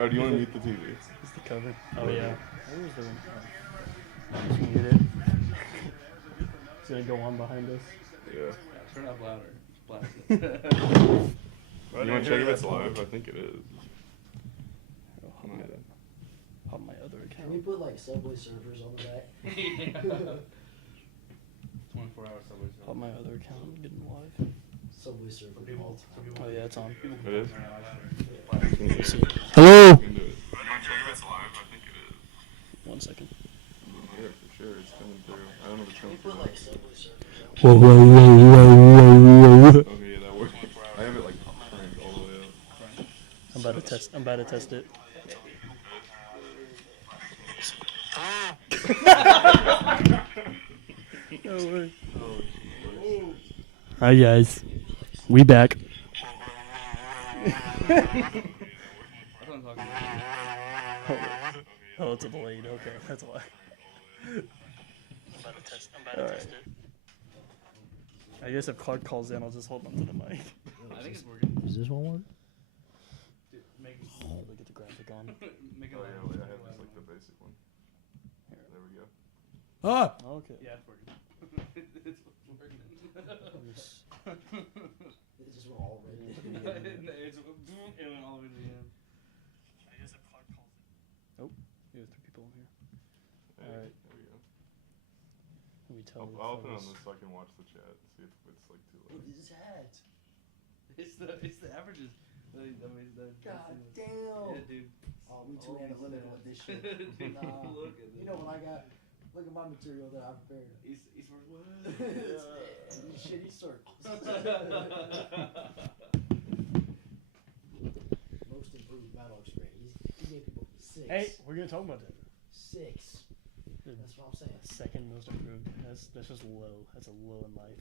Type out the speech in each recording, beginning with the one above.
Or do you want to mute the TV? It's the cover. Oh yeah. Where is the one? Oh. Just mute it. It's gonna go on behind us. Yeah. Turn up louder. Blast it. You want to check if it's live? I think it is. On my other account. Can we put like Subway servers on the back? 24-hour Subway service. On my other account, getting live. Subway server all the time. Oh yeah, it's on. It is? Hello. You can do it. You want to check if it's live? I think it is. 1 second. Yeah, for sure. It's coming through. I don't know if it's Can we coming put through. like Subway servers on Whoa, whoa, whoa. Okay, yeah, that works. I have it like cranked all the way up. I'm about to test it. No way. Hi guys, we back. Oh, it's a delayed. Okay, that's why. I'm about to test it. I guess if Clark calls in, I'll just hold on to the mic. I think it's working. Does this one work? Dude, make it. Oh, look at the graphic on. Make it Oh, loud. yeah, wait, I have just like the basic one. There we go. Ah! Okay. Yeah, it's working. It's working. It just went all red. It went all the way to the end. I guess if Clark calls in. Oh, we have 3 people in here. Hey, Alright. there we go. Let me tell I'll open it on this so I can watch the chat. See if it's like too Look loud. at his hat. It's the averages. God damn. Yeah, dude. Oh, we too analytical with this shit. Dude, Nah. look at You know what I got? Look at my material that I prepared. He's what? These shitty circles. Most improved battle experience. He gave people 6. Hey, we're gonna talk about that. 6. That's what I'm saying. Second most improved. That's just low. That's a low in life.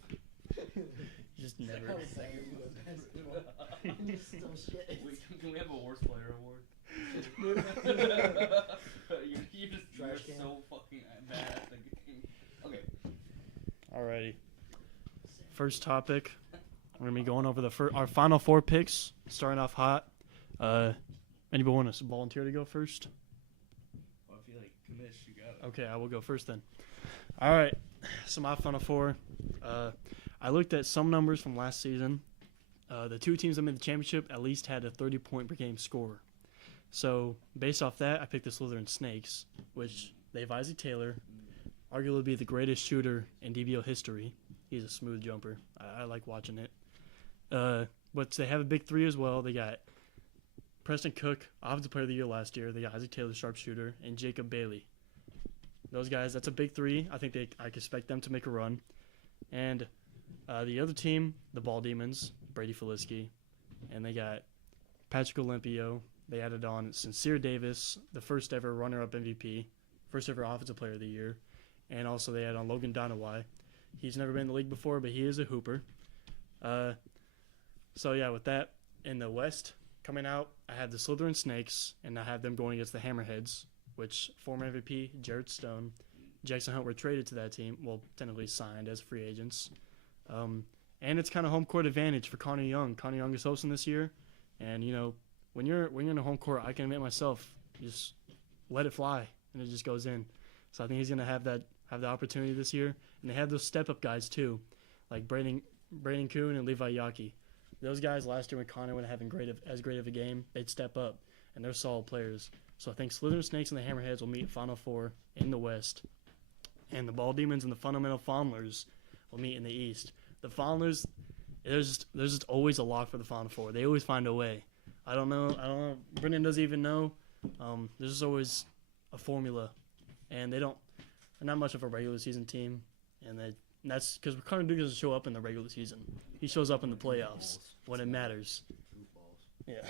You just never. How is that gonna be the best one? You're still shit. Can we have a worst player award? You're just Trash can. so fucking bad at the game. Okay. Alrighty. First topic. We're gonna be going over our final 4 picks. Starting off hot. Anybody want to volunteer to go first? Well, if you like commish, you got it. Okay, I will go first then. All right. So my final 4. I looked at some numbers from last season. The 2 teams that made the championship at least had a 30-point per game score. So based off that, I picked the Slytherin Snakes, which they have Isaac Taylor, arguably the greatest shooter in DBL history. He's a smooth jumper. I like watching it. But they have a big 3 as well. They got Preston Cook, Offensive Player of the Year last year. They got Isaac Taylor, sharpshooter, and Jacob Bailey. Those guys, that's a big 3. I think I expect them to make a run. And the other team, the Ball Demons, Brady Feliski, and they got Patrick Olympio. They added on Sincere Davis, the first ever runner-up MVP, first ever Offensive Player of the Year, and also they added on Logan Donaway. He's never been in the league before, but he is a hooper. So yeah, with that, in the West coming out, I have the Slytherin Snakes, and I have them going against the Hammerheads, which former MVP Jared Stone, Jackson Hunt were traded to that team. Well, technically signed as free agents. And it's kind of home court advantage for Connor Young. Connor Young is hosting this year, and you know when you're in a home court, I can admit myself, just let it fly, and it just goes in. So I think he's gonna have the opportunity this year, and they have those step up guys too, like Brayden Kuhn and Levi Yaki. Those guys last year when Connor wasn't having as great of a game, they'd step up, and they're solid players. So I think Slytherin Snakes and the Hammerheads will meet Final 4 in the West, and the Ball Demons and the Fundamental Fondlers will meet in the East. The Fondlers, there's just always a lock for the Final 4. They always find a way. I don't know. Brendan doesn't even know. There's just always a formula, and they're not much of a regular season team, and that's because Connor Duke doesn't show up in the regular season. He shows up in the playoffs when it matters. Yeah.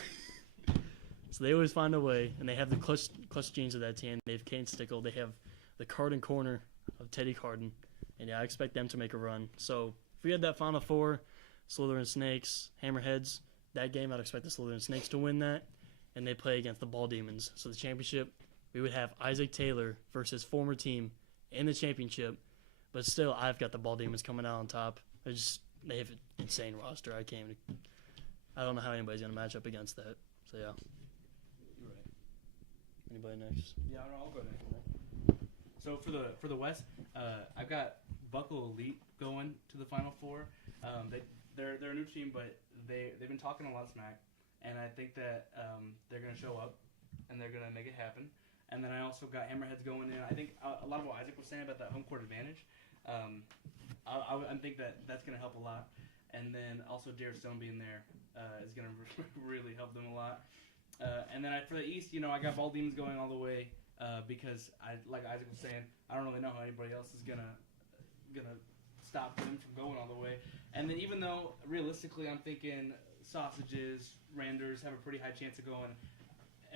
So they always find a way, and they have the clutch genes of that team. They have Kane Stickle. They have the Carden corner of Teddy Carden, and yeah, I expect them to make a run. So if we had that Final 4, Slytherin Snakes, Hammerheads, that game I'd expect the Slytherin Snakes to win that, and they play against the Ball Demons. So the championship, we would have Isaac Taylor versus former team in the championship, but still I've got the Ball Demons coming out on top. They have an insane roster. I don't know how anybody's gonna match up against that. So yeah. You're right. anybody next. Yeah, I'll go next. So for the West, I've got Buckle Elite going to the Final Four. They're a new team, but they've been talking a lot of smack, and I think that they're gonna show up and they're gonna make it happen. And then I also got Hammerheads going in. I think a lot of what Isaac was saying about that home court advantage. I think that's gonna help a lot. And then also Jared Stone being there is gonna really help them a lot. And then for the East, I got Ball Demons going all the way because like Isaac was saying, I don't really know how anybody else is gonna stop them from going all the way. And then even though realistically I'm thinking Sausages, Randers have a pretty high chance of going,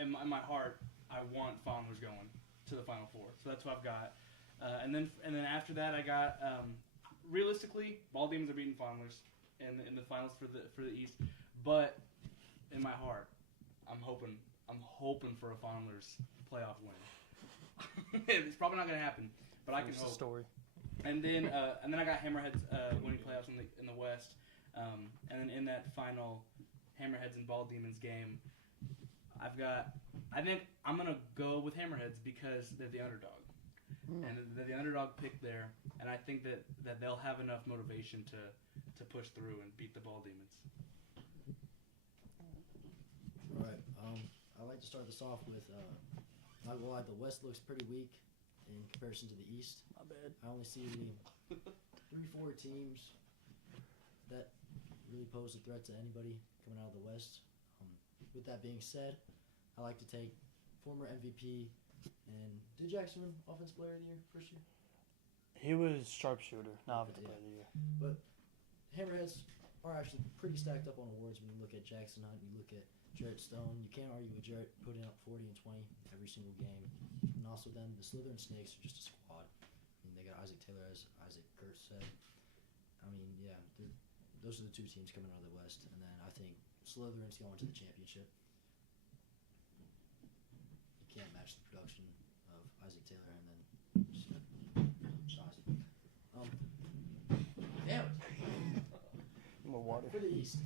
in my heart I want Fondlers going to the Final Four. So that's what I've got. And then after that I got realistically Ball Demons are beating Fondlers in the finals for the East, but in my heart I'm hoping for a Fondlers playoff win. It's probably not gonna happen, but I can hope. Story. And then I got Hammerheads winning playoffs in the West, and then in that final Hammerheads and Ball Demons game, I think I'm gonna go with Hammerheads because they're the underdog, and they're the underdog pick there, and I think that they'll have enough motivation to push through and beat the Ball Demons. All right. I'd like to start this off with, not gonna lie, the West looks pretty weak in comparison to the East. Not bad. I only see 3-4 teams that really pose a threat to anybody coming out of the West. With that being said, I like to take former MVP and did Jackson win Offensive Player of the Year first year? He was sharpshooter, not Offensive Player of the Year. But Hammerheads are actually pretty stacked up on awards when you look at Jackson Hunt, you look at Jarrett Stone. You can't argue with Jarrett putting up 40 and 20 every single game. And also then the Slytherin Snakes are just a squad. I mean, they got Isaac Taylor, as Isaac Kurtz said. I mean, yeah, those are the two teams coming out of the West. And then I think Slytherin's going to the championship. You can't match the production of Isaac Taylor and then size. Damn it. More water. For the East,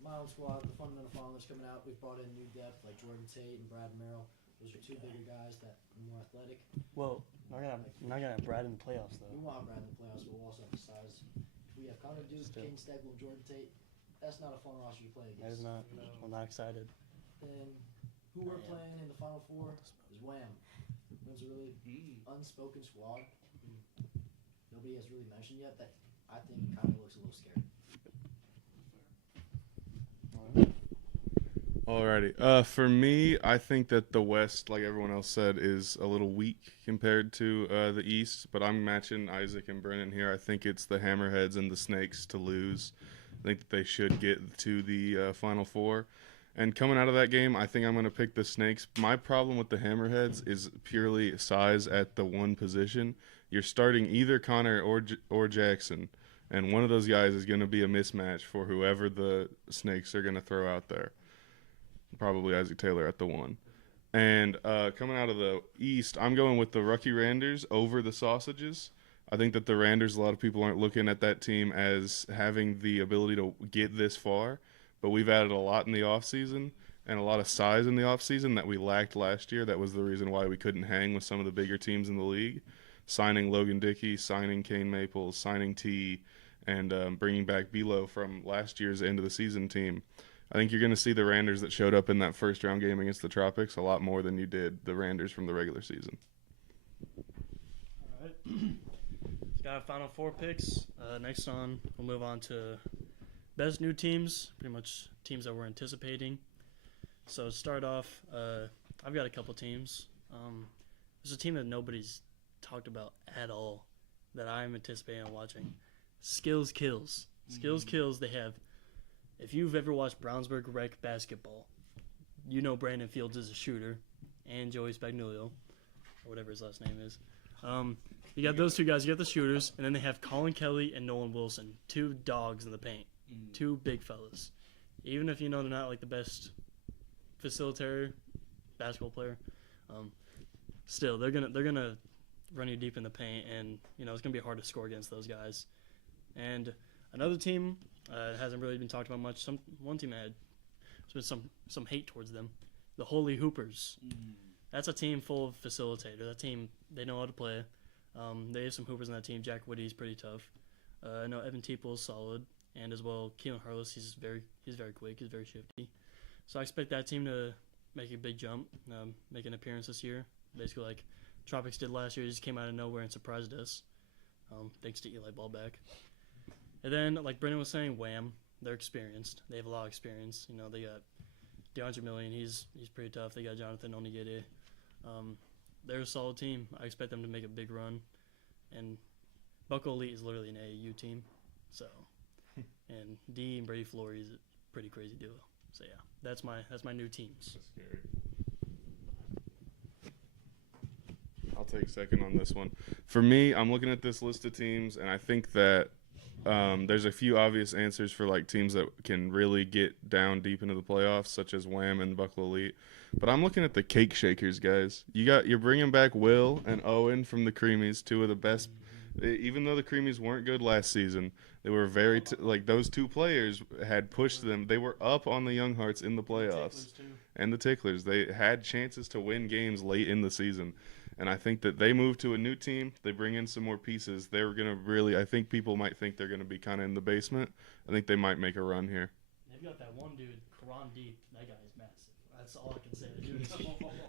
my own squad, the Fundamental Founders coming out. We've brought in new depth like Jordan Tate and Brad Merrill. Those are two bigger guys that are more athletic. Well, not gonna have Brad in the playoffs though. We want Brad in the playoffs, but we'll also have the size. If we have Connor Duke, Kane Stegel, and Jordan Tate, that's not a fun roster to play against. That is not. No. I'm not excited. Then who we're playing in the Final Four is Wham. It's a really unspoken squad. Nobody has really mentioned yet that I think kind of looks a little scary. Alrighty. For me, I think that the West, like everyone else said, is a little weak compared to the East. But I'm matching Isaac and Brennan here. I think it's the Hammerheads and the Snakes to lose. I think that they should get to the Final Four. And coming out of that game, I think I'm going to pick the Snakes. My problem with the Hammerheads is purely size at the one position. You're starting either Connor or Jackson, and one of those guys is going to be a mismatch for whoever the Snakes are going to throw out there. Probably Isaac Taylor at the one. And coming out of the East, I'm going with the Rookie Randers over the Sausages. I think that the Randers, a lot of people aren't looking at that team as having the ability to get this far, but we've added a lot in the offseason and a lot of size in the offseason that we lacked last year. That was the reason why we couldn't hang with some of the bigger teams in the league. Signing Logan Dickey, signing Kane Maples, signing T, and bringing back Belo from last year's end of the season team. I think you're going to see the Randers that showed up in that first round game against the Tropics a lot more than you did the Randers from the regular season. All right. Got our final four picks. Next on, we'll move on to best new teams, pretty much teams that we're anticipating. So to start off, I've got a couple teams. There's a team that nobody's talked about at all that I'm anticipating on watching. Skills Kills. Skills Kills, they have. If you've ever watched Brownsburg Rec basketball, you know Brandon Fields is a shooter, and Joey Spagnuolo, or whatever his last name is. You got those two guys, you got the shooters, and then they have Colin Kelly and Nolan Wilson, two dogs in the paint, two big fellas. Even if you know they're not like the best facilitator, basketball player, still they're gonna run you deep in the paint, and it's gonna be hard to score against those guys. And another team hasn't really been talked about much. One team there's been some hate towards them. the Holy Hoopers. That's a team full of facilitators. That team, they know how to play. They have some hoopers on that team. Jack Woody's pretty tough. I know Evan Teeple is solid, and as well, Keelan Harless. He's very quick. He's very shifty. So I expect that team to make a big jump, make an appearance this year. Basically, like Tropics did last year, he just came out of nowhere and surprised us. Thanks to Eli Ballback. And then, like Brendan was saying, Wham. They're experienced. They have a lot of experience. You know, they got DeAndre Million. He's pretty tough. They got Jonathan Onigede. They're a solid team. I expect them to make a big run. And Buckle Elite is literally an AAU team. So, and D and Brady Flory is a pretty crazy duo. So yeah, that's my new teams. That's scary. I'll take second on this one. For me, I'm looking at this list of teams, and I think that there's a few obvious answers for like teams that can really get down deep into the playoffs, such as Wham and Buckle Elite. But I'm looking at the Cake Shakers, guys. You're bringing back Will and Owen from the Creamies, two of the best. Even though the Creamies weren't good last season, they were very like those two players had pushed them. They were up on the Young Hearts in the playoffs, and the Ticklers. They had chances to win games late in the season. And I think that they move to a new team. They bring in some more pieces. They're going to really – I think people might think they're going to be kind of in the basement. I think they might make a run here. They've got that one dude, Karan Deep. That guy is massive. That's all I can say.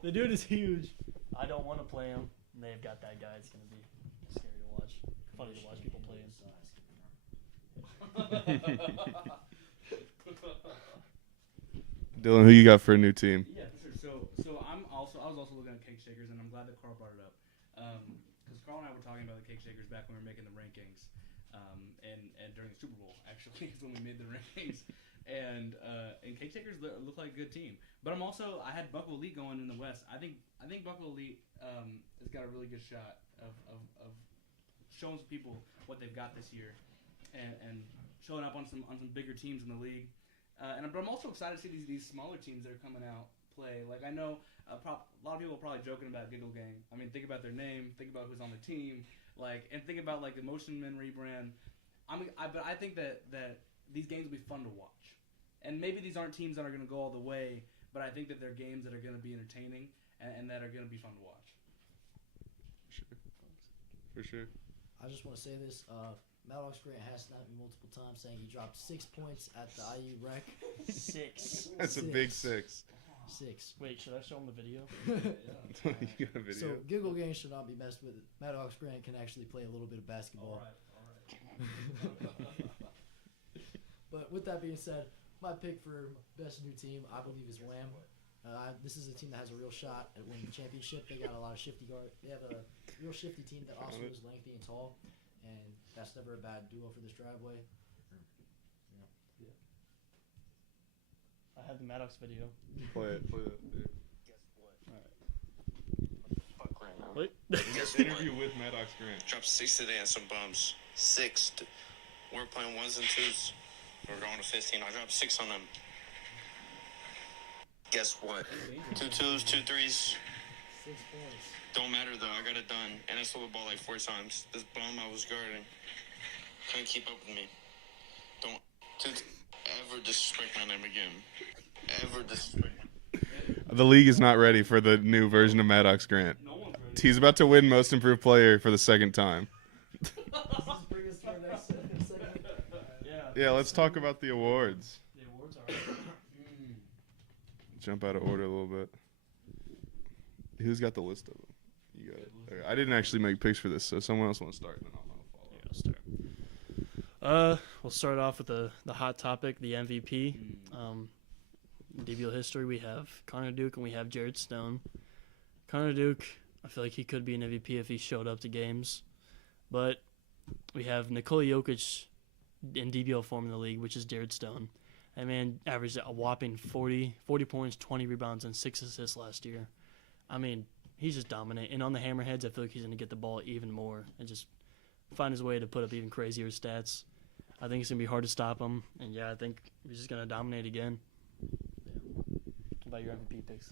The dude is huge. I don't want to play him. And they've got that guy. It's going to be scary to watch. Funny to watch people play him. Dylan, who you got for a new team? Yeah, for sure. So I was also looking at Cake Shakers, and I'm glad that Carl brought it up, because Carl and I were talking about the Cake Shakers back when we were making the rankings, and during the Super Bowl actually is when we made the rankings, and Cake Shakers look like a good team. But I had Buckle Elite going in the West. I think Buckle Elite has got a really good shot of showing some people what they've got this year, and showing up on some bigger teams in the league. But I'm also excited to see these smaller teams that are coming out play. Like I know a lot of people are probably joking about Giggle Gang. I mean, think about their name, think about who's on the team, and think about like the Motion Men rebrand. But I think that these games will be fun to watch, and maybe these aren't teams that are going to go all the way, but I think that they're games that are going to be entertaining and that are going to be fun to watch. For sure. I just want to say this. Maddox Grant has snapped me multiple times saying he dropped 6 points at the IU rec. 6. That's a big 6. 6. Wait, should I show him the video? You got a video? So Giggle Gang should not be messed with. Maddox Grant can actually play a little bit of basketball. All right. But with that being said, my pick for best new team, I believe, is Wham. This is a team that has a real shot at winning the championship. They got a lot of shifty guard. They have a real shifty team that also is lengthy and tall, and that's never a bad duo for this driveway. I have the Maddox video. Play it. Yeah. Guess what? All Fuck right now. Wait. Guess Interview what? with Maddox Grant. Dropped 6 today and some bums. 6. We're playing 1s and 2s. We're going to 15. I dropped 6 on them. Guess what? 2 2s, 2 3s. 6 points. Don't matter though. I got it done. And I stole the ball like 4 times. This bum I was guarding couldn't keep up with me. Don't ever disrespect my name again. Ever disrespect my name. The league is not ready for the new version of Maddox Grant. No one's ready. He's about to win Most Improved Player for the second time. Does this bring us to our next segment? Yeah. Yeah, let's talk about the awards. The awards are. Jump out of order a little bit. Who's got the list of them? You got it. Okay, I didn't actually make picks for this, so someone else want to start, and then I'll follow. Yeah, I'll start. We'll start off with the hot topic, the MVP. In DBL history, we have Connor Duke and we have Jared Stone. Connor Duke, I feel like he could be an MVP if he showed up to games. But we have Nikola Jokic in DBL form in the league, which is Jared Stone. That man averaged a whopping 40 points, 20 rebounds, and 6 assists last year. I mean, he's just dominant. And on the Hammerheads, I feel like he's going to get the ball even more and just find his way to put up even crazier stats. I think it's going to be hard to stop him. And, yeah, I think he's just going to dominate again. Yeah. What about your MVP picks?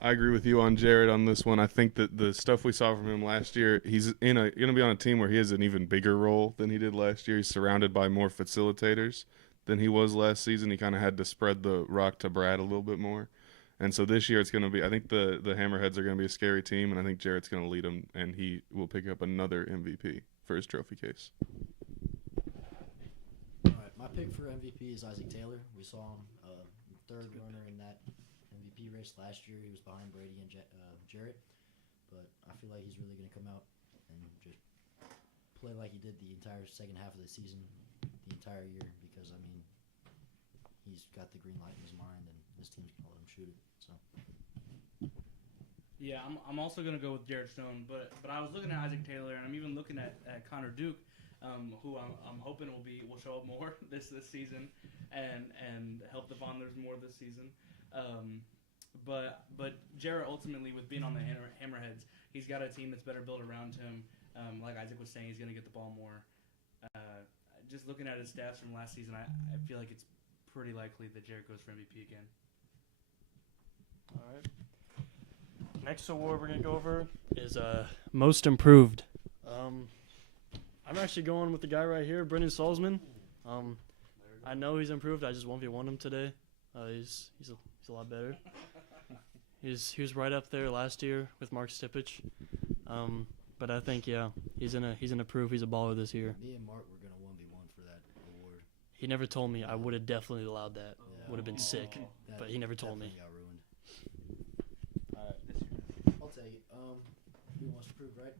I agree with you on Jared on this one. I think that the stuff we saw from him last year, he's going to be on a team where he has an even bigger role than he did last year. He's surrounded by more facilitators than he was last season. He kind of had to spread the rock to Brad a little bit more. And so this year it's going to be, I think the Hammerheads are going to be a scary team, and I think Jarrett's going to lead them, and he will pick up another MVP for his trophy case. All right, my pick for MVP is Isaac Taylor. We saw him third runner in that MVP race last year. He was behind Brady and Jarrett, but I feel like he's really going to come out and just play like he did the entire second half of the season, the entire year, because, I mean, he's got the green light in his mind, and his team's going to let him shoot it. So. Yeah, I'm also gonna go with Jarrett Stone, but I was looking at Isaac Taylor, and I'm even looking at Connor Duke, who I'm hoping will show up more this season, and help the Fondlers more this season. But Jarrett ultimately, with being on the Hammerheads, he's got a team that's better built around him. Like Isaac was saying, he's gonna get the ball more. Just looking at his stats from last season, I feel like it's pretty likely that Jarrett goes for MVP again. All right. Next award we're gonna go over is most improved. I'm actually going with the guy right here, Brendan Salzman. I know he's improved. I just 1v1 him today. He's a lot better. He was right up there last year with Mark Stipich. But I think he's gonna prove he's a baller this year. Me and Mark were going to 1v1 for that award. He never told me. I would have definitely allowed that. Yeah. Would have been sick. That But he never told me. definitely got ruined. This year. I'll tell you. Who wants to prove, right?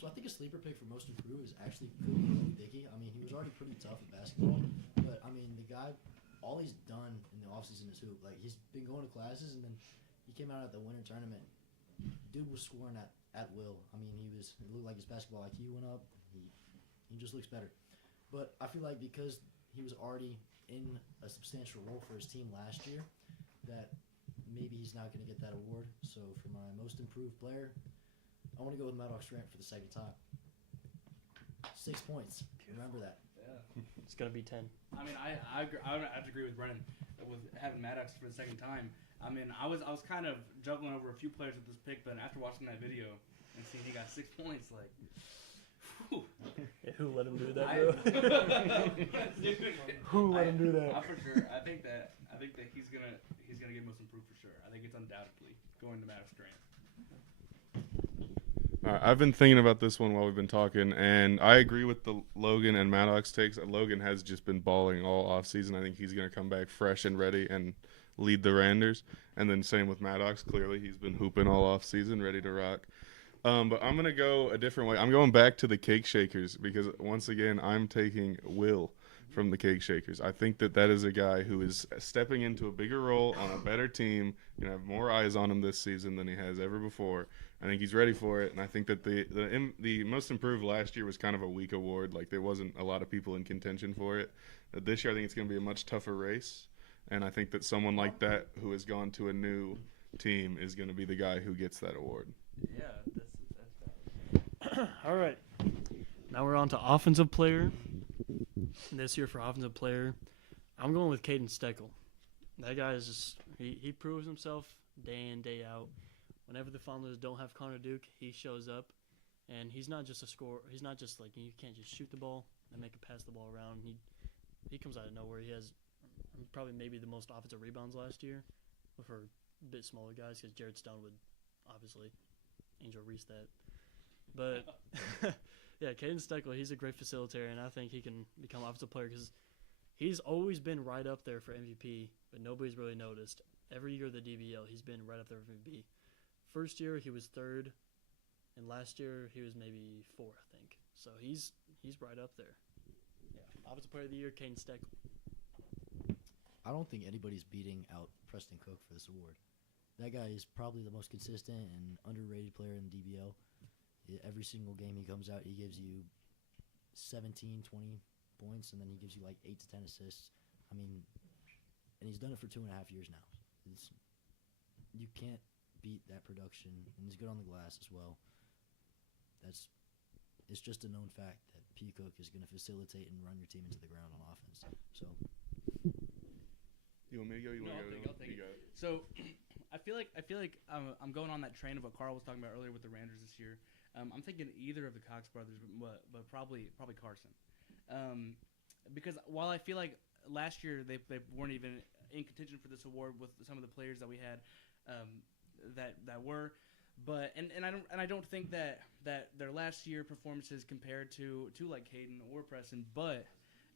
So I think a sleeper pick for most improved is actually could be Louis Dickey. I mean, he was already pretty tough at basketball, but I mean, the guy, all he's done in the offseason is hoop. Like, he's been going to classes, and then he came out at the winter tournament. Dude was scoring at will. I mean, it looked like his basketball IQ went up. He just looks better. But I feel like because he was already in a substantial role for his team last year, that maybe he's not going to get that award. So for my most improved player, I want to go with Maddox Grant for the second time. 6 points. Remember that. Yeah. It's gonna be 10. I mean, I have to agree with Brennan with having Maddox for the second time. I mean, I was kind of juggling over a few players with this pick, but after watching that video and seeing he got 6 points, like, whew. Yeah, who let him do that, bro? Who let him do that? For sure. I think that he's gonna get most improved for sure. I think it's undoubtedly going to Maddox Grant. All right, I've been thinking about this one while we've been talking, and I agree with the Logan and Maddox takes. Logan has just been balling all offseason. I think he's going to come back fresh and ready and lead the Randers. And then same with Maddox. Clearly, he's been hooping all offseason, ready to rock. But I'm going to go a different way. I'm going back to the Cake Shakers because, once again, I'm taking Will from the Cake Shakers. I think that is a guy who is stepping into a bigger role on a better team. Going to have more eyes on him this season than he has ever before. I think he's ready for it, and I think that the most improved last year was kind of a weak award. Like, there wasn't a lot of people in contention for it. This year, I think it's going to be a much tougher race, and I think that someone like that who has gone to a new team is going to be the guy who gets that award. Yeah, that's All right. Now we're on to offensive player. This year for offensive player, I'm going with Caden Steckel. That guy is just he proves himself day in, day out. Whenever the Fondlers don't have Connor Duke, he shows up, and he's not just a scorer. He's not just like, you can't just shoot the ball and make it pass the ball around. He comes out of nowhere. He has probably maybe the most offensive rebounds last year for a bit smaller guys, because Jared Stone would obviously Angel Reese that. But yeah, Caden Steckel, he's a great facilitator, and I think he can become offensive player because he's always been right up there for MVP, but nobody's really noticed. Every year of the DBL, he's been right up there for MVP. First year he was third, and last year he was maybe 4, I think. So he's right up there. Yeah, offensive player of the year, Caden Steckel. I don't think anybody's beating out Preston Cook for this award. That guy is probably the most consistent and underrated player in DBL. Every single game he comes out, he gives you 17, 20 points, and then he gives you like 8 to 10 assists. I mean, and he's done it for 2.5 years now. You can't beat that production, and he's good on the glass as well. It's just a known fact that P. Cook is going to facilitate and run your team into the ground on offense. So, you want me to go? I'll take it. So, I feel like I'm going on that train of what Carl was talking about earlier with the Randers this year. I'm thinking either of the Cox brothers, but probably Carson, because while I feel like last year they weren't even in contention for this award with some of the players that we had, that were. But I don't think that their last year performances compared to like Caden or Preston. But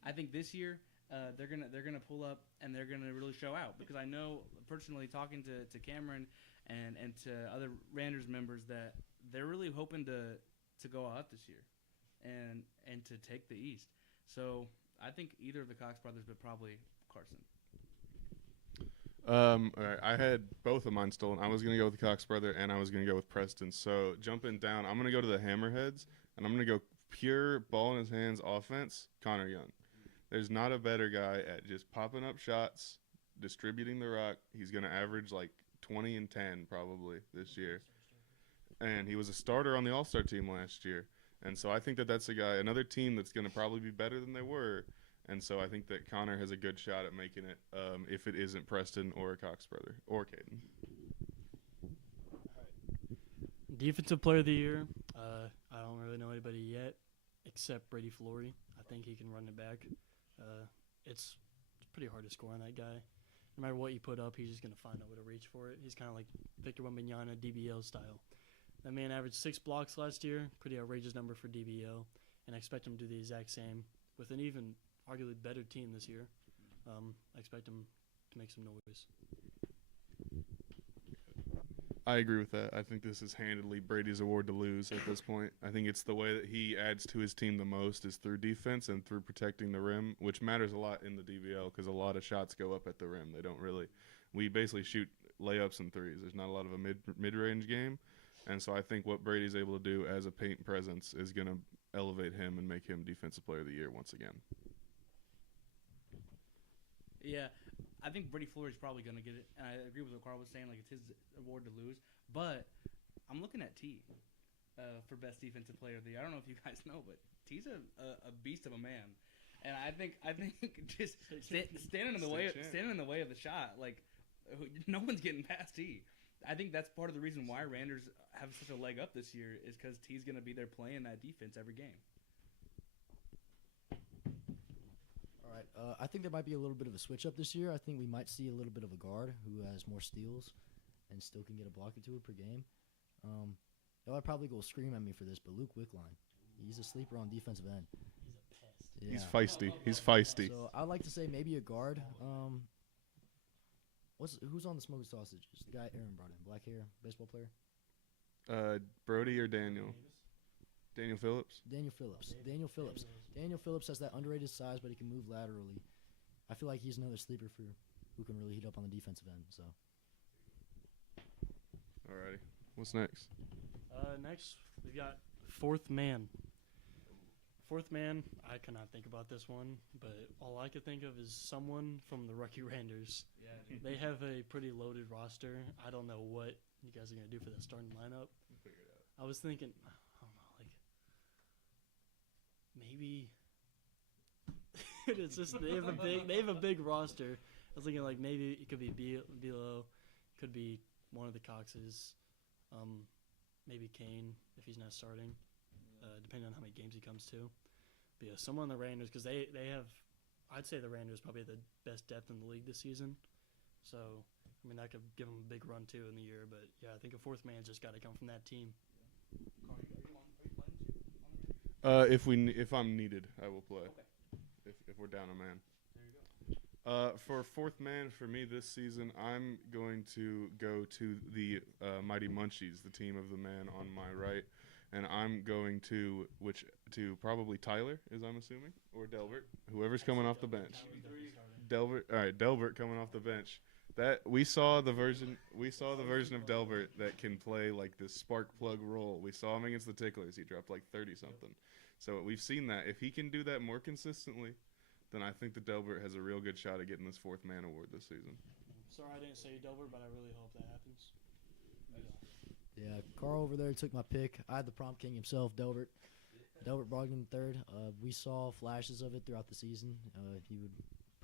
I think this year they're gonna pull up and they're gonna really show out, because I know personally, talking to Cameron and to other Randers members, that they're really hoping to go out this year and to take the East. So I think either of the Cox brothers, but probably Carson. All right, I had both of mine stolen. I was gonna go with the Cox brother, and I was gonna go with Preston. So jumping down, I'm gonna go to the Hammerheads, and I'm gonna go pure ball in his hands offense. Connor Young. There's not a better guy at just popping up shots, distributing the rock. He's gonna average like 20 and 10 probably this year, and he was a starter on the All-Star team last year. And so I think that that's a guy, another team that's gonna probably be better than they were. And so I think that Connor has a good shot at making it, if it isn't Preston or a Cox brother or Caden. Defensive Player of the Year. I don't really know anybody yet except Brady Flory. I think he can run it back. It's pretty hard to score on that guy. No matter what you put up, he's just going to find a way to reach for it. He's kind of like Victor Wembanyama, DBL style. That man averaged 6 blocks last year, pretty outrageous number for DBL, and I expect him to do the exact same with an even arguably better team this year. I expect him to make some noise. I agree with that. I think this is handedly Brady's award to lose at this point. I think it's the way that he adds to his team the most is through defense and through protecting the rim, which matters a lot in the DBL because a lot of shots go up at the rim. They don't really – we basically shoot layups and threes. There's not a lot of a mid-range game. And so I think what Brady's able to do as a paint presence is going to elevate him and make him Defensive Player of the Year once again. Yeah, I think Brady Flory's probably going to get it, and I agree with what Carl was saying. Like, it's his award to lose. But I'm looking at T for Best Defensive Player of the Year. I don't know if you guys know, but T's a beast of a man, and I think just standing in the way of the shot, like no one's getting past T. I think that's part of the reason why Randers have such a leg up this year is because T's going to be there playing that defense every game. All right, I think there might be a little bit of a switch up this year. I think we might see a little bit of a guard who has more steals and still can get a block or two per game. Y'all probably go scream at me for this, but Luke Wickline, he's a sleeper on defensive end. He's a pest. Yeah. He's feisty. So I'd like to say maybe a guard. Who's on the Smoking Sausages? The guy Aaron brought in, black hair, baseball player. Brody or Daniel? Daniel Phillips? Daniel Phillips has that underrated size, but he can move laterally. I feel like he's another sleeper for who can really heat up on the defensive end. So. Alrighty. What's next? Next, we've got Fourth Man. Fourth Man, I cannot think about this one, but all I could think of is someone from the Rookie Randers. Yeah, They have a pretty loaded roster. I don't know what you guys are going to do for the starting lineup. We'll figure it out. I was thinking, I don't know, like, maybe it's just they have a big roster. I was thinking like maybe it could be Bilo, could be one of the Coxes, maybe Kane if he's not starting, depending on how many games he comes to. But yeah, someone on the Randers because they have, I'd say the Randers probably the best depth in the league this season. So I mean that could give them a big run too in the year. But yeah, I think a fourth man's just got to come from that team. If I'm needed, I will play. Okay. If we're down a man. There you go. For fourth man for me this season, I'm going to go to the Mighty Munchies, the team of the man on my right, and I'm going to probably Tyler, is I'm assuming, or Delbert, whoever's coming off the bench. Delbert, all right, Delbert coming off the bench. That we saw the version of Delbert that can play like this spark plug role. We saw him against the Ticklers. He dropped like 30 something. So we've seen that. If he can do that more consistently, then I think that Delbert has a real good shot at getting this fourth man award this season. Sorry I didn't say Delbert, but I really hope that happens. Yeah, Carl over there took my pick. I had the prom king himself, Delbert. Delbert brought in third. We saw flashes of it throughout the season. He would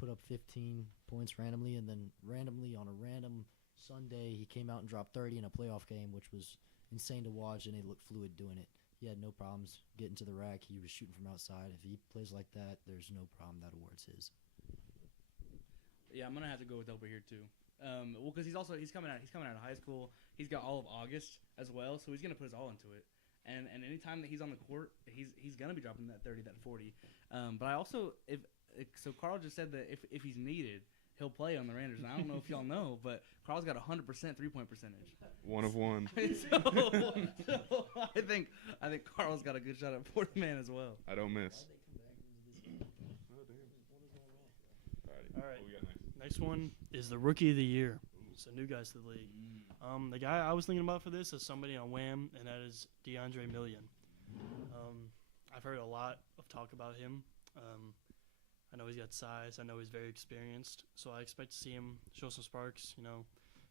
put up 15 points randomly, and then randomly on a random Sunday, he came out and dropped 30 in a playoff game, which was insane to watch, and he looked fluid doing it. He had no problems getting to the rack. He was shooting from outside. If he plays like that, there's no problem. That award's his. Yeah, I'm gonna have to go with Delbert here too. Well, because he's coming out of high school. He's got all of August as well, so he's gonna put his all into it. And anytime that he's on the court, he's gonna be dropping that 30, that 40. But I also so Carl just said that if he's needed, he'll play on the Rangers. And I don't know if y'all know, but Carl's got 100% 3-point percentage. One of one. so I think Carl's got a good shot at 40 man as well. I don't miss. All right. What we got next? Next one is the Rookie of the Year. So new guys to the league. The guy I was thinking about for this is somebody on Wham, and that is DeAndre Million. I've heard a lot of talk about him. I know he's got size. I know he's very experienced. So I expect to see him show some sparks.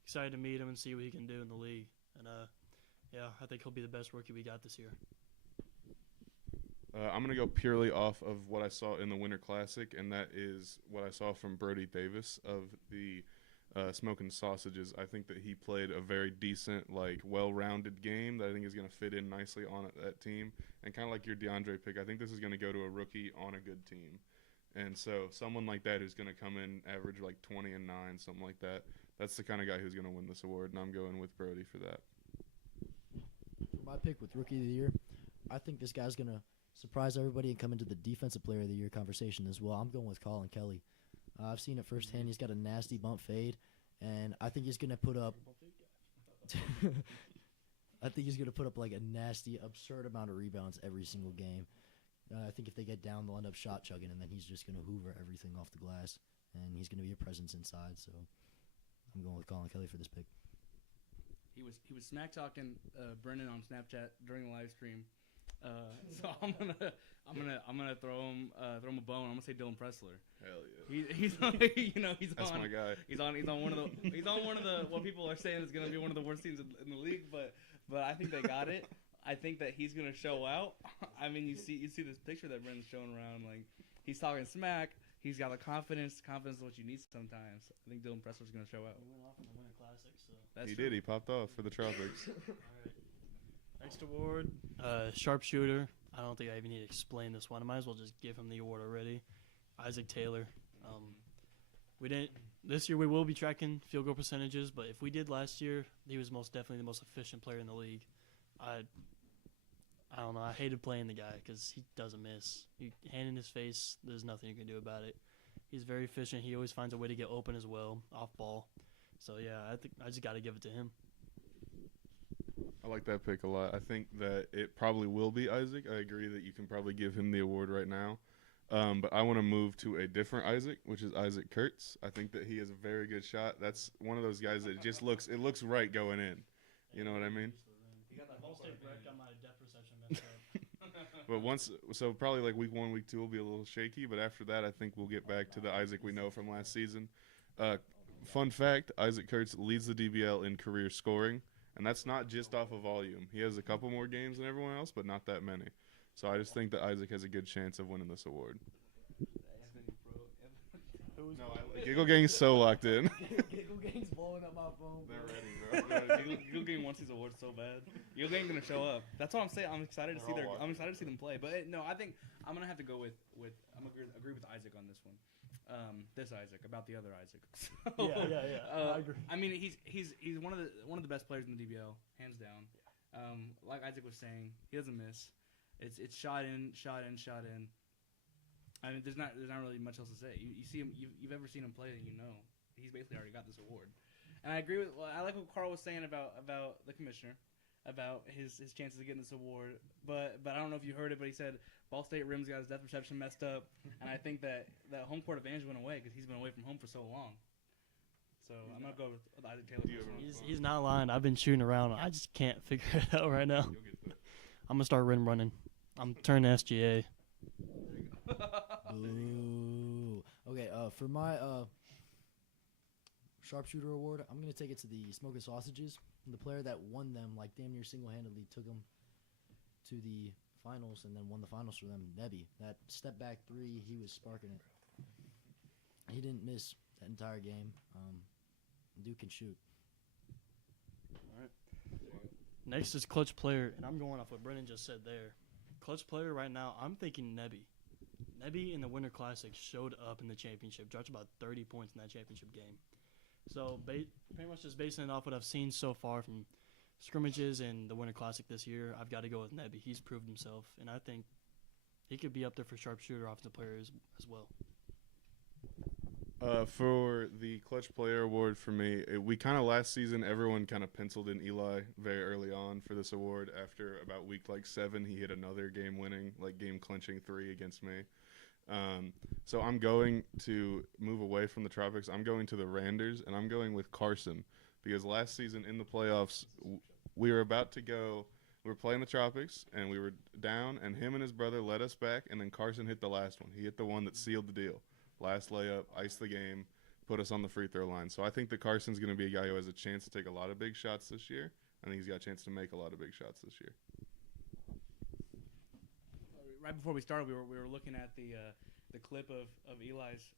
Excited to meet him and see what he can do in the league. And I think he'll be the best rookie we got this year. I'm going to go purely off of what I saw in the Winter Classic, and that is what I saw from Brody Davis of the Smoking Sausages. I think that he played a very decent, well-rounded game that I think is going to fit in nicely on that team. And kind of like your DeAndre pick, I think this is going to go to a rookie on a good team. And so someone like that who's going to come in, average 20 and 9, something like that, that's the kind of guy who's going to win this award, and I'm going with Brody for that. For my pick with Rookie of the Year, I think this guy's going to surprise everybody and come into the Defensive Player of the Year conversation as well. I'm going with Colin Kelly. I've seen it firsthand. He's got a nasty bump fade, and I think he's going to put up a nasty, absurd amount of rebounds every single game. I think if they get down, they'll end up shot chugging, and then he's just going to hoover everything off the glass, and he's going to be a presence inside. So I'm going with Colin Kelly for this pick. He was smack talking Brendan on Snapchat during the live stream. So I'm gonna throw him a bone. I'm gonna say Dylan Pressler. Hell yeah. He's That's my guy. He's on one of the what people are saying is gonna be one of the worst teams in the league, but I think they got it. I think that he's gonna show out. I mean, you see this picture that Brendan's showing around. He's talking smack. He's got the confidence. Confidence is what you need sometimes. I think Dylan Pressler's gonna show out. He went off in the Winter Classic, so He did. He popped off for the Tropics. all right. Next award, sharpshooter. I don't think I even need to explain this one. I might as well just give him the award already. Isaac Taylor. We didn't this year. We will be tracking field goal percentages, but if we did last year, he was most definitely the most efficient player in the league. I don't know. I hated playing the guy because he doesn't miss. Hand in his face, there's nothing you can do about it. He's very efficient. He always finds a way to get open as well, off ball. So yeah, I think I just got to give it to him. I like that pick a lot. I think that it probably will be Isaac. I agree that you can probably give him the award right now. But I want to move to a different Isaac, which is Isaac Kurtz. I think that he has a very good shot. That's one of those guys that just looks right going in. You know what I mean? He got that Ball ball State right got my depth perception messed up. But so probably week 1, week 2 will be a little shaky. But after that, I think we'll get back to the Isaac we know from last season. Fun fact, Isaac Kurtz leads the DBL in career scoring. And that's not just off of volume. He has a couple more games than everyone else, but not that many. So I just think that Isaac has a good chance of winning this award. No, Giggle Gang's so locked in. Giggle Gang's blowing up my phone. They're ready, bro. Giggle Gang wants these awards so bad. Giggle Gang gonna show up. That's what I'm saying. I'm excited to see them play. But no, I think I'm gonna have to go with I'm gonna agree with Isaac on this one. This Isaac about the other Isaac. So, yeah. I agree. I mean, he's one of the best players in the DBL, hands down. Like Isaac was saying, he doesn't miss. It's shot in. I mean, there's not really much else to say. You see him, you've ever seen him play, and you know he's basically already got this award. And I agree with. I like what Carl was saying about the commissioner, about his chances of getting this award. But I don't know if you heard it, but he said Ball State Rim's got his depth perception messed up, and I think that home court advantage went away because he's been away from home for so long. So I'm gonna go with Isaac Taylor. He's not lying. I've been shooting around. I just can't figure it out right now. I'm gonna start rim running. I'm turning SGA. Ooh. Okay, for my sharpshooter award, I'm going to take it to the Smoking Sausages. The player that won them, damn near single-handedly took them to the finals and then won the finals for them, Nebby. That step-back three, he was sparking it. He didn't miss that entire game. Dude can shoot. All right. Next is clutch player, and I'm going off what Brennan just said there. Clutch player right now, I'm thinking Nebby. Nebby in the Winter Classic showed up in the championship, dropped about 30 points in that championship game. So pretty much just basing it off what I've seen so far from scrimmages and the Winter Classic this year, I've got to go with Nebby. He's proved himself, and I think he could be up there for sharpshooter, offensive player as well. For the clutch player award for me, we kind of last season everyone kind of penciled in Eli very early on for this award. After about week 7, he hit another game-winning, game-clinching 3 against me. So I'm going to move away from the Tropics. I'm going to the Randers, and I'm going with Carson because last season in the playoffs, we were about to go. We were playing the Tropics, and we were down, and him and his brother led us back, and then Carson hit the last one. He hit the one that sealed the deal. Last layup, iced the game, put us on the free throw line. So I think that Carson's going to be a guy who has a chance to take a lot of big shots this year. I think he's got a chance to make a lot of big shots this year. Right before we started, we were looking at the clip of Eli's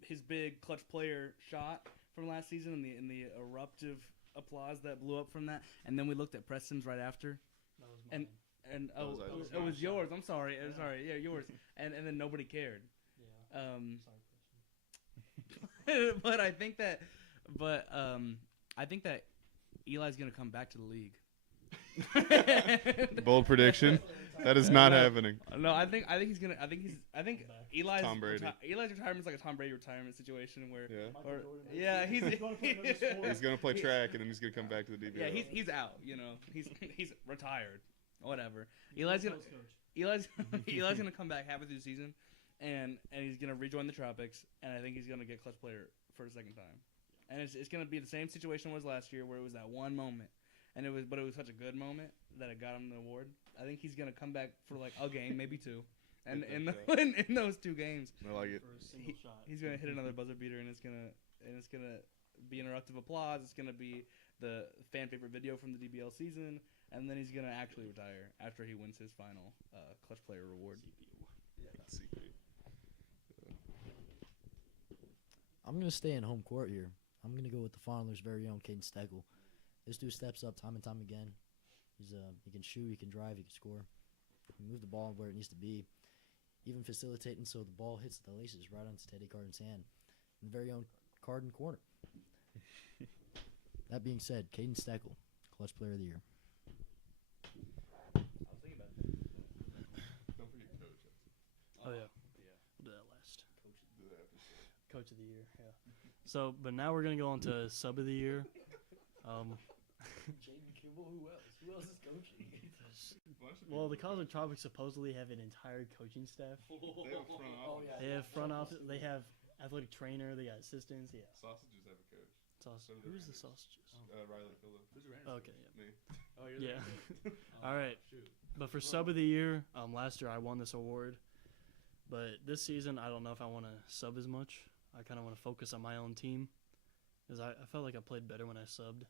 his big clutch player shot from last season and the eruptive applause that blew up from that. And then we looked at Preston's right after. That was mine. And That it was was yours. I'm sorry. Sorry. Yeah, yours. And then nobody cared. Yeah. Sorry, Christian. But I think that Eli's gonna come back to the league. Bold prediction. That is not happening. No, I think he's gonna. I think Eli's Tom Brady. Eli's retirement is like a Tom Brady retirement situation where. Yeah. Yeah, he's He's going to play track, and then he's going to come back to the DBL. Yeah, he's out. You know, he's retired. Whatever. Eli's gonna come back halfway through the season, and he's gonna rejoin the Tropics, and I think he's gonna get clutch player for a second time, and it's gonna be the same situation was last year where it was that one moment, and it was such a good moment that it got him the award. I think he's gonna come back for like a game, maybe two, and in those 2 games, I like it. For a single shot. he's gonna hit another buzzer beater, and it's gonna be an eruptive applause. It's gonna be the fan favorite video from the DBL season, and then he's gonna actually retire after he wins his final clutch player reward. I'm going to stay in home court here. I'm going to go with the Fondler's very own Caden Steckel. This dude steps up time and time again. He can shoot, he can drive, he can score. He can move the ball where it needs to be. Even facilitating so the ball hits the laces right onto Teddy Carden's hand. And the very own Carden corner. That being said, Caden Steckel, clutch player of the year. I was thinking about that. Don't forget coach. Oh yeah. We'll do that last. Coach of the year. Yeah. So, but now we're gonna go on to sub of the year. Jaden Kimball, who else? Who else is coaching? Well, the College Tropics supposedly have an entire coaching staff. They have front office. They have athletic trainer. They got assistants. Yeah. Sausages have a coach. Who's the sausages? Riley Phillips. Who's the Randers? Okay. Yeah. Me. Oh, you're Yeah. All right. But for sub of the year, last year I won this award. But this season, I don't know if I want to sub as much. I kind of want to focus on my own team because I felt like I played better when I subbed.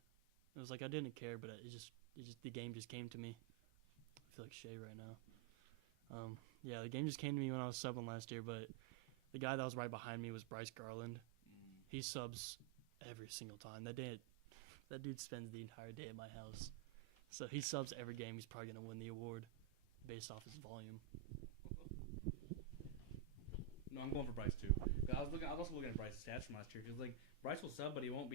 It was like I didn't care, but the game just came to me. I feel like Shay right now. Yeah, the game just came to me when I was subbing last year. But the guy that was right behind me was Bryce Garland. He subs every single time. That dude spends the entire day at my house. So he subs every game. He's probably gonna win the award based off his volume. No, I'm going for Bryce too. I was also looking at Bryce's stats from last year because like Bryce will sub, but he won't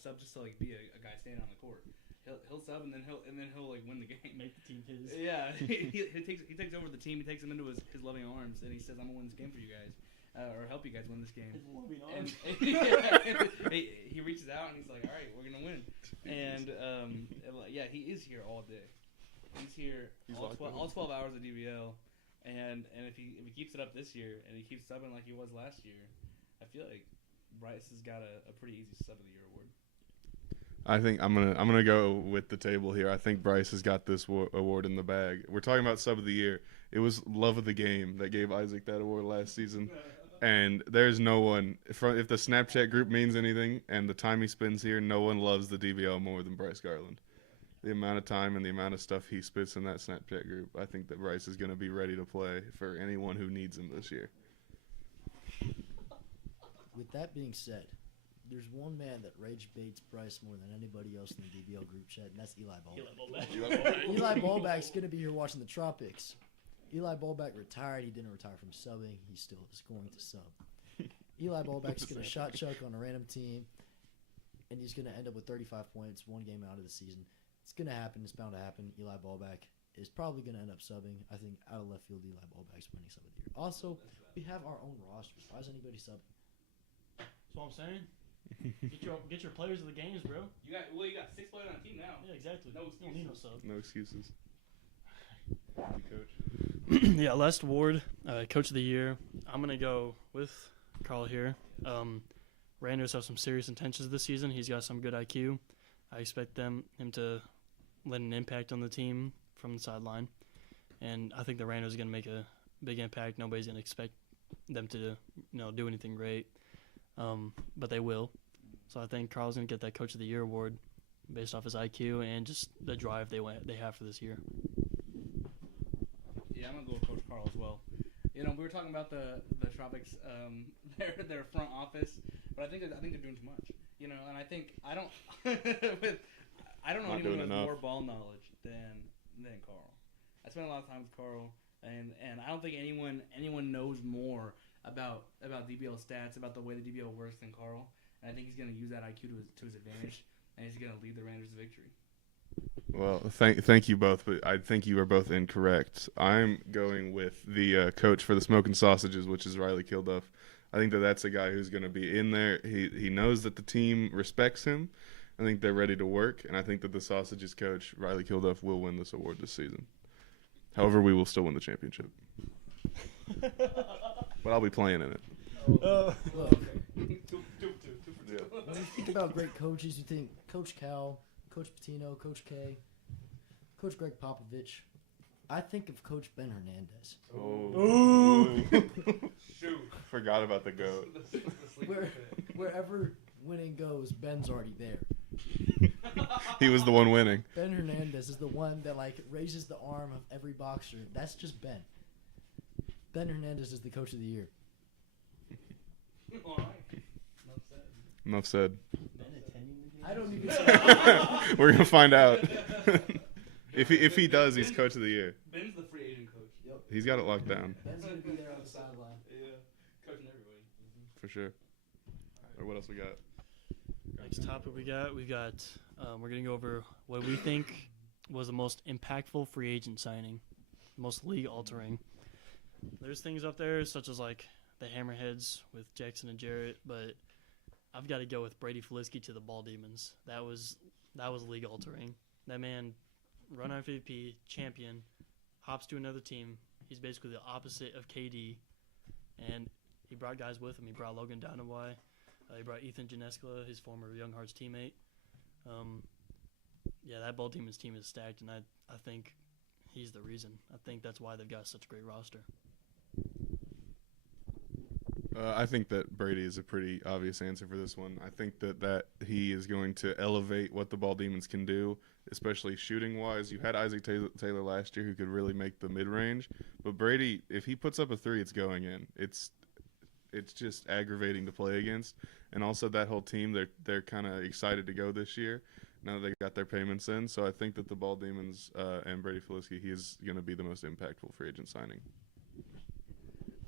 sub just to like be a guy standing on the court. He'll sub and then he'll like win the game. Make the team his. Yeah, he takes over the team. He takes them into his loving arms and he says, "I'm gonna win this game for you guys, or help you guys win this game." His loving And arms. he reaches out and he's like, "All right, we're gonna win." And yeah, he is here all day. He's here all 12 hours of DBL. And if he keeps it up this year and he keeps subbing like he was last year, I feel like Bryce has got a pretty easy sub of the year award. I think I'm gonna go with the table here. I think Bryce has got this award in the bag. We're talking about sub of the year. It was love of the game that gave Isaac that award last season, and there's no one if the Snapchat group means anything and the time he spends here, no one loves the DBL more than Bryce Garland. The amount of time and the amount of stuff he spits in that Snapchat group, I think that Bryce is going to be ready to play for anyone who needs him this year. With that being said, there's one man that rage baits Bryce more than anybody else in the DBL group chat, and that's Eli Ballback. Eli Ballback's going to be here watching the Tropics. Eli Ballback retired. He didn't retire from subbing. He still is going to sub. Eli Ballback's going to shot chuck on a random team. and he's going to end up with 35 points, 1 game out of the season. It's going to happen. It's bound to happen. Eli Ballback is probably going to end up subbing. I think out of left field, Eli Ballback's winning sub of the year. Also, we have our own rosters. Why is anybody subbing? That's what I'm saying. Get your players of the games, bro. You got 6 players on the team now. Yeah, exactly. No You don't need no excuses. sub. No excuses. Coach. Yeah, Les Ward, Coach of the Year. I'm gonna go with Carl here. Randers have some serious intentions this season. He's got some good IQ. I expect him to let an impact on the team from the sideline, and I think the Randers are gonna make a big impact. Nobody's gonna expect them to do anything great, but they will. So I think Carl's gonna get that Coach of the Year award based off his IQ and just the drive they have for this year. Yeah, I'm gonna go with Coach Carl as well. We were talking about the Tropics, their front office, but I think they're doing too much. And I don't know Not anyone doing who has enough. more ball knowledge than Carl. I spent a lot of time with Carl, and I don't think anyone knows more about DBL stats, about the way the DBL works than Carl. And I think he's gonna use that IQ to his advantage, and he's gonna lead the Rangers to victory. Well, thank you both, but I think you are both incorrect. I'm going with the coach for the Smoking Sausages, which is Riley Kilduff. I think that's a guy who's going to be in there. He knows that the team respects him. I think they're ready to work, and I think that the Sausages coach, Riley Kilduff, will win this award this season. However, we will still win the championship. But I'll be playing in it. Well, Two for two. when you think about great coaches, you think Coach Cal, Coach Patino, Coach K, Coach Greg Popovich. I think of Coach Ben Hernandez. Oh. Shoot. Forgot about the GOAT. Wherever winning goes, Ben's already there. He was the one winning. Ben Hernandez is the one that raises the arm of every boxer. That's just Ben. Ben Hernandez is the Coach of the Year. All right. Enough said. I don't even say We're going to find out. If he does, he's Coach of the Year. Ben's the free agent coach. Yep. He's got it locked down. Ben's going to be there on the sideline. Yeah, coaching everybody. For sure. Or what else we got? Next topic we've got we're going to go over what we think was the most impactful free agent signing, most league altering. There's things up there such as the Hammerheads with Jackson and Jarrett, but I've got to go with Brady Felisky to the Ball Demons. That was league altering. That man, run MVP, champion, hops to another team. He's basically the opposite of KD, and he brought guys with him. He brought Logan Donaway. He brought Ethan Janeskla, his former Young Hearts teammate. That Ball Demons team is stacked, and I think he's the reason. I think that's why they've got such a great roster. I think that Brady is a pretty obvious answer for this one. I think that he is going to elevate what the Ball Demons can do, especially shooting-wise. You had Isaac Taylor last year who could really make the mid-range, but Brady, if he puts up a three, it's going in. It's just aggravating to play against, and also that whole team, they're kind of excited to go this year now that they got their payments in. So I think that the Ball Demons and Brady Felisky, he is going to be the most impactful free agent signing.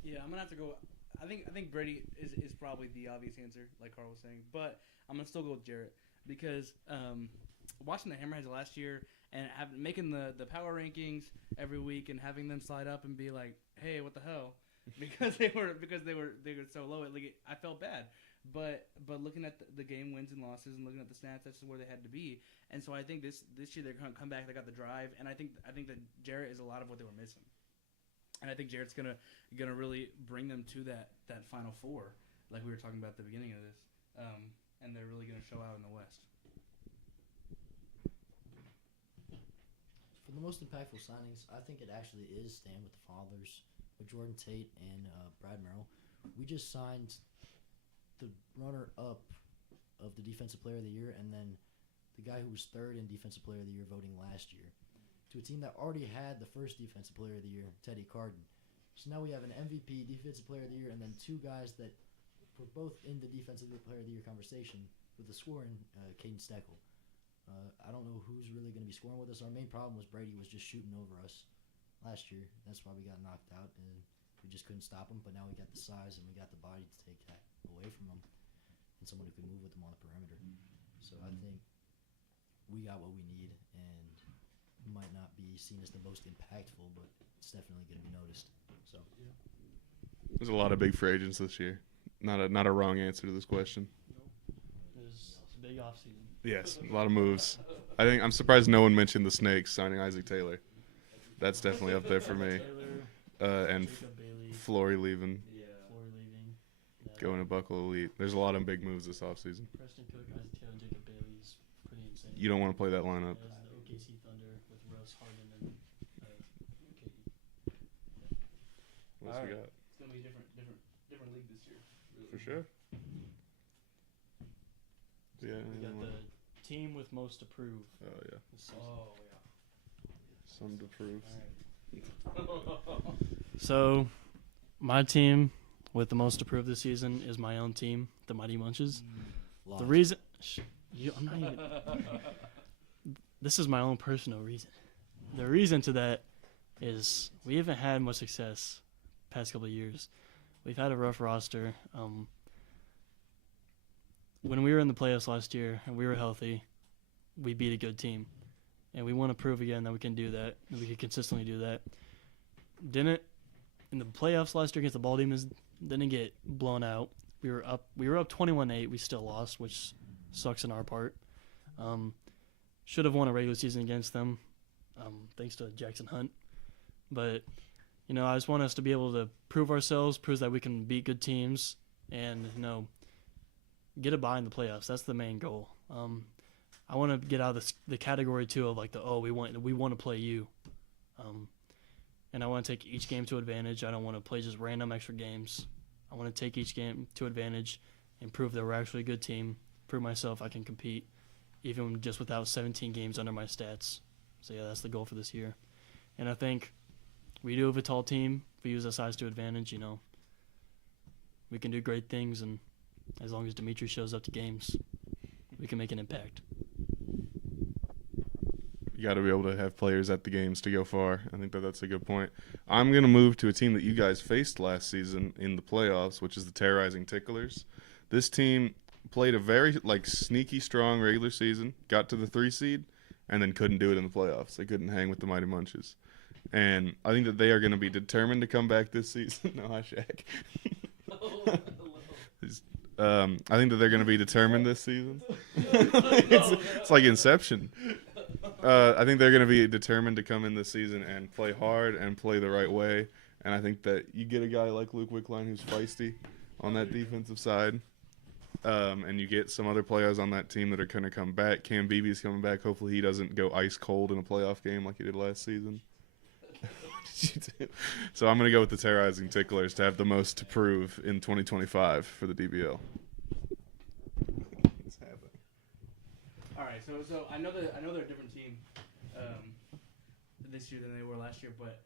Yeah, I'm gonna have to go. I think Brady is probably the obvious answer, like Carl was saying, but I'm gonna still go with Jarrett because watching the Hammerheads last year and making the power rankings every week and having them slide up and be like, hey, what the hell? Because they were so low. I felt bad, but looking at the game wins and losses and looking at the stats, that's where they had to be. And so I think this year they're gonna come back. They got the drive, and I think that Jarrett is a lot of what they were missing. And I think Jarrett's gonna really bring them to that Final Four, like we were talking about at the beginning of this, and they're really gonna show out in the West. For the most impactful signings, I think it actually is staying with the fathers, with Jordan Tate and Brad Merrill. We just signed the runner-up of the Defensive Player of the Year, and then the guy who was third in Defensive Player of the Year voting last year, to a team that already had the first Defensive Player of the Year, Teddy Carden. So now we have an MVP, Defensive Player of the Year, and then two guys that were both in the Defensive Player of the Year conversation with the scoring, Caden Steckel. I don't know who's really going to be scoring with us. Our main problem was Brady was just shooting over us last year. That's why we got knocked out, and we just couldn't stop him. But now we got the size and we got the body to take that away from him, and someone who can move with him on the perimeter. So I think we got what we need, and might not be seen as the most impactful, but it's definitely going to be noticed. So There's a lot of big free agents this year. Not a wrong answer to this question. It's a big offseason. Yes, a lot of moves. I'm surprised no one mentioned the Snakes signing Isaac Taylor. That's definitely up there for me. Taylor, And Jacob Bailey, Flory leaving, Flory leaving. going to Buckle Elite. There's a lot of big moves this offseason. Preston Cook, Isaac Taylor, and Jacob Bailey is pretty insane. You don't want to play that lineup. As the OKC Thunder with Russ, Harden, and KD. What else we got? It's gonna be a different league this year. Really. For sure. Yeah. We got the team with most to prove. Oh yeah. This season. Oh Some to prove. So, my team with the most to prove this season is my own team, the Mighty Munches. The reason, I'm not even. This is my own personal reason. The reason to that is we haven't had much success past couple of years. We've had a rough roster. When we were in the playoffs last year and we were healthy, we beat a good team. And we want to prove again that we can do that, and we can consistently do that. Didn't in the playoffs last year against the Ball Demons, didn't get blown out. We were up 21-8. We still lost, which sucks in our part. Should have won a regular season against them, thanks to Jackson Hunt. But I just want us to be able to prove ourselves, prove that we can beat good teams, and get a bye in the playoffs. That's the main goal. I want to get out of the category too of like we want to play you, and I want to take each game to advantage. I don't want to play just random extra games. I want to take each game to advantage and prove that we're actually a good team. Prove myself I can compete, even just without 17 games under my stats. So yeah, that's the goal for this year. And I think we do have a tall team. If we use our size to advantage, we can do great things. And as long as Dimitri shows up to games, we can make an impact. You got to be able to have players at the games to go far. I think that's a good point. I'm going to move to a team that you guys faced last season in the playoffs, which is the Terrorizing Ticklers. This team played a very sneaky strong regular season, got to the 3 seed, and then couldn't do it in the playoffs. They couldn't hang with the Mighty Munches. And I think that they are going to be determined to come back this season. No, hi, Shaq. I think that they're going to be determined this season. It's like Inception. I think they're going to be determined to come in this season and play hard and play the right way. And I think that you get a guy like Luke Wickline who's feisty on that defensive side. And you get some other players on that team that are going to come back. Cam Beebe's coming back. Hopefully he doesn't go ice cold in a playoff game like he did last season. So I'm going to go with the Terrorizing Ticklers to have the most to prove in 2025 for the DBL. All right, so I know they're a different team this year than they were last year, but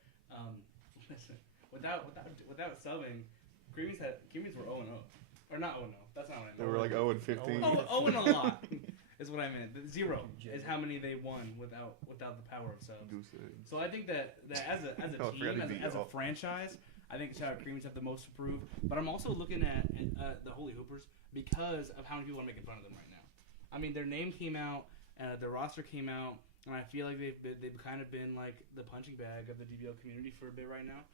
listen, without subbing, Creamies were 0-0, or not 0-0. That's not what I meant. They were like 0-15. 0 a lot is what I meant. The 0 is how many they won without the power of subs. So I think that as a team, as a franchise, I think Shout Out Creamies have the most to prove. But I'm also looking at the Holy Hoopers because of how many people are making fun of them right now. I mean, their name came out, their roster came out, and I feel like they've kind of been like the punching bag of the DBL community for a bit right now.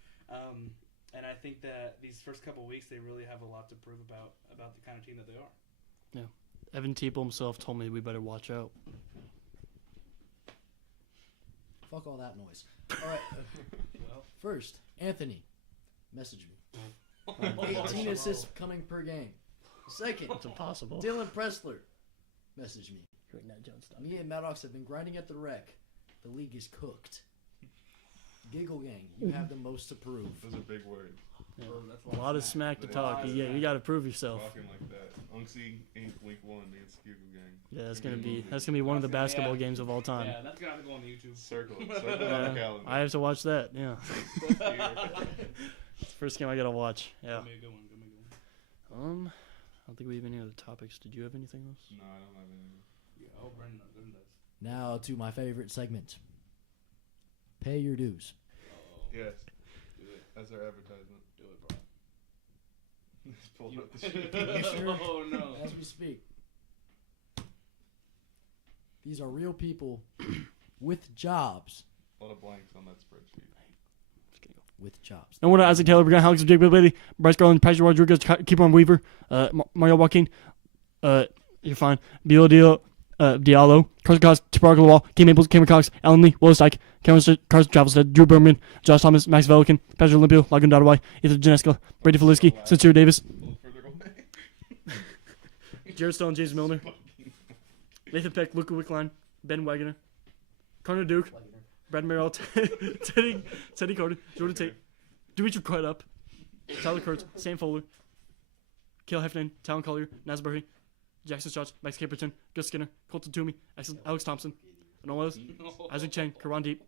And I think that these first couple of weeks, they really have a lot to prove about the kind of team that they are. Yeah. Evan Teeple himself told me we better watch out. Fuck all that noise. All right. Well, first, Anthony, message me. 18 assists coming per game. Second, It's impossible. Dylan Pressler, message me. Matt Jones stuff. Me and Maddox have been grinding at the rec. The league is cooked. Giggle Gang, you have the most to prove. Those are big words. Yeah. Oh, that's A lot of smack to talk. Yeah, you got to prove yourself. Talking like that. Unksy Inc. Week 1 against Giggle Gang. Yeah, that's gonna be one of the basketball games of all time. Yeah, that's gonna have to go on the YouTube. Circle it on the calendar. I have to watch that. Yeah. First game I gotta watch. Yeah. Gonna be a good one. I don't think we have any other topics. Did you have anything else? No, I don't have any. Yeah, Brendan does. Now to my favorite segment. Pay your dues. Yes. Do it. That's our advertisement. Do it, bro. Just pulled up the sheet. You sure? Oh no. As we speak. These are real people with jobs. A lot of blanks on that spreadsheet. With jobs. No wonder Isaac Taylor, Grant Alex, Jake Bailey, Bryce Garland, Patrick Rodriguez, Keeper on Weaver, Mario Joaquin. You're fine. Diallo, Carson Cox, Tabaraka Lawal, Kim Maples, Cameron Cox, Alan Lee, Willis Dyke, Carson Travelstead, Drew Berman, Josh Thomas, Max Velikan, Patrick Olympio, Lagun Dadawai, Ethan Janeska, Brady Felisky, Sincere Davis, A little further away. Jared Stone, James Milner, Nathan Peck, Luca Wickline, Ben Wagner, Connor Duke, Brad Merrill, Teddy Carter, Jordan Tate, Dimitri Crudup, Tyler Kurtz, Sam Fuller, Kale Heffernan, Talon Collier, Naz Burry, Jackson Shots, Max Caperton, Gus Skinner, Colton Toomey, Alex Thompson, Nolan Willis, Isaac Chang, Karan Deep,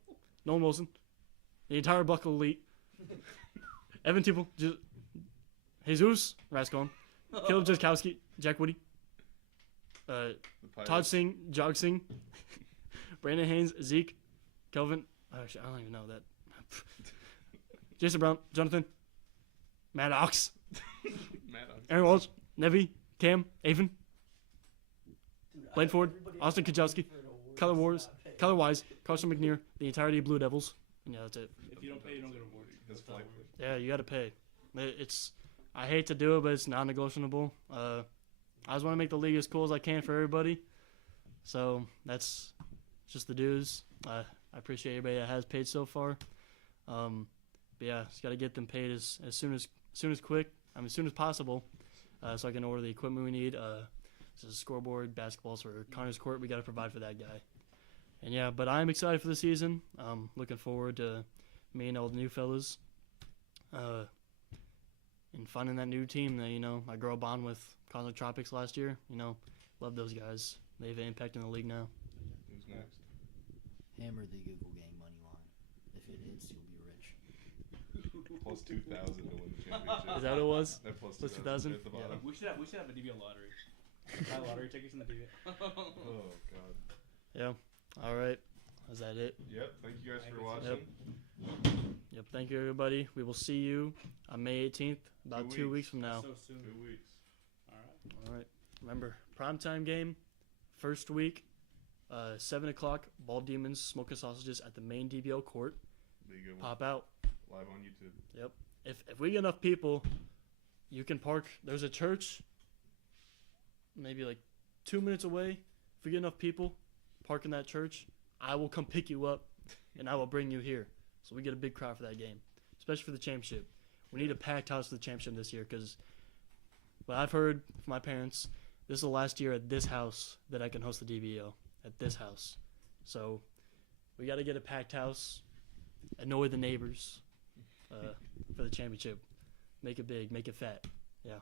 Nolan Wilson, the entire Buckle Elite, Evan Temple, Jesus, Rascon, Caleb Jaskowski, Jack Woody, Todd Singh, Jog Singh, Brandon Haynes, Zeke, Kelvin. Actually, I don't even know that. Jason Brown, Jonathan, Maddox, Aaron Walsh, Nevi, Cam, Avon, Blaine Ford, Austin Kajowski, Kyler Wise, Carson McNear, the entirety of Blue Devils. And yeah, that's it. If you don't pay, you don't get rewarded. Yeah, you got to pay. I hate to do it, but it's non-negotiable. I just want to make the league as cool as I can for everybody. So that's just the dues. I appreciate everybody that has paid so far. But yeah, just got to get them paid as soon as possible, so I can order the equipment we need. This is a scoreboard, basketballs for Connor's court. We got to provide for that guy. And yeah, but I'm excited for the season. Looking forward to me and all the new fellas, and finding that new team that I grew up on with Cosmic Tropics last year. Love those guys. They have an impact in the league now. Who's next? Hammer the Google Gang money line. If it hits, you'll be rich. Plus 2,000 to win the championship. Is that what it was? That plus Plus 2,000 2,000? at the bottom. We should have a DBL lottery. Buy lottery tickets in the DBL. Oh god. Yeah. All right. Is that it? Yep. Thank you guys for Yep. watching. Yep. Thank you, everybody. We will see you on May 18th, about 2 weeks from now. So soon. 2 weeks. All right. All right. Remember, primetime game, first week, 7 o'clock, Ball Demons smoking sausages at the main DBL court. Be a good one. Pop out. Live on YouTube. Yep. If we get enough people, you can park. There's a church maybe like 2 minutes away. If we get enough people, park in that church. I will come pick you up, and I will bring you here. So we get a big crowd for that game, especially for the championship. We need a packed house for the championship this year because what I've heard from my parents, this is the last year at this house that I can host the DBL, at this house. So we got to get a packed house, annoy the neighbors for the championship. Make it big, make it fat. Yeah.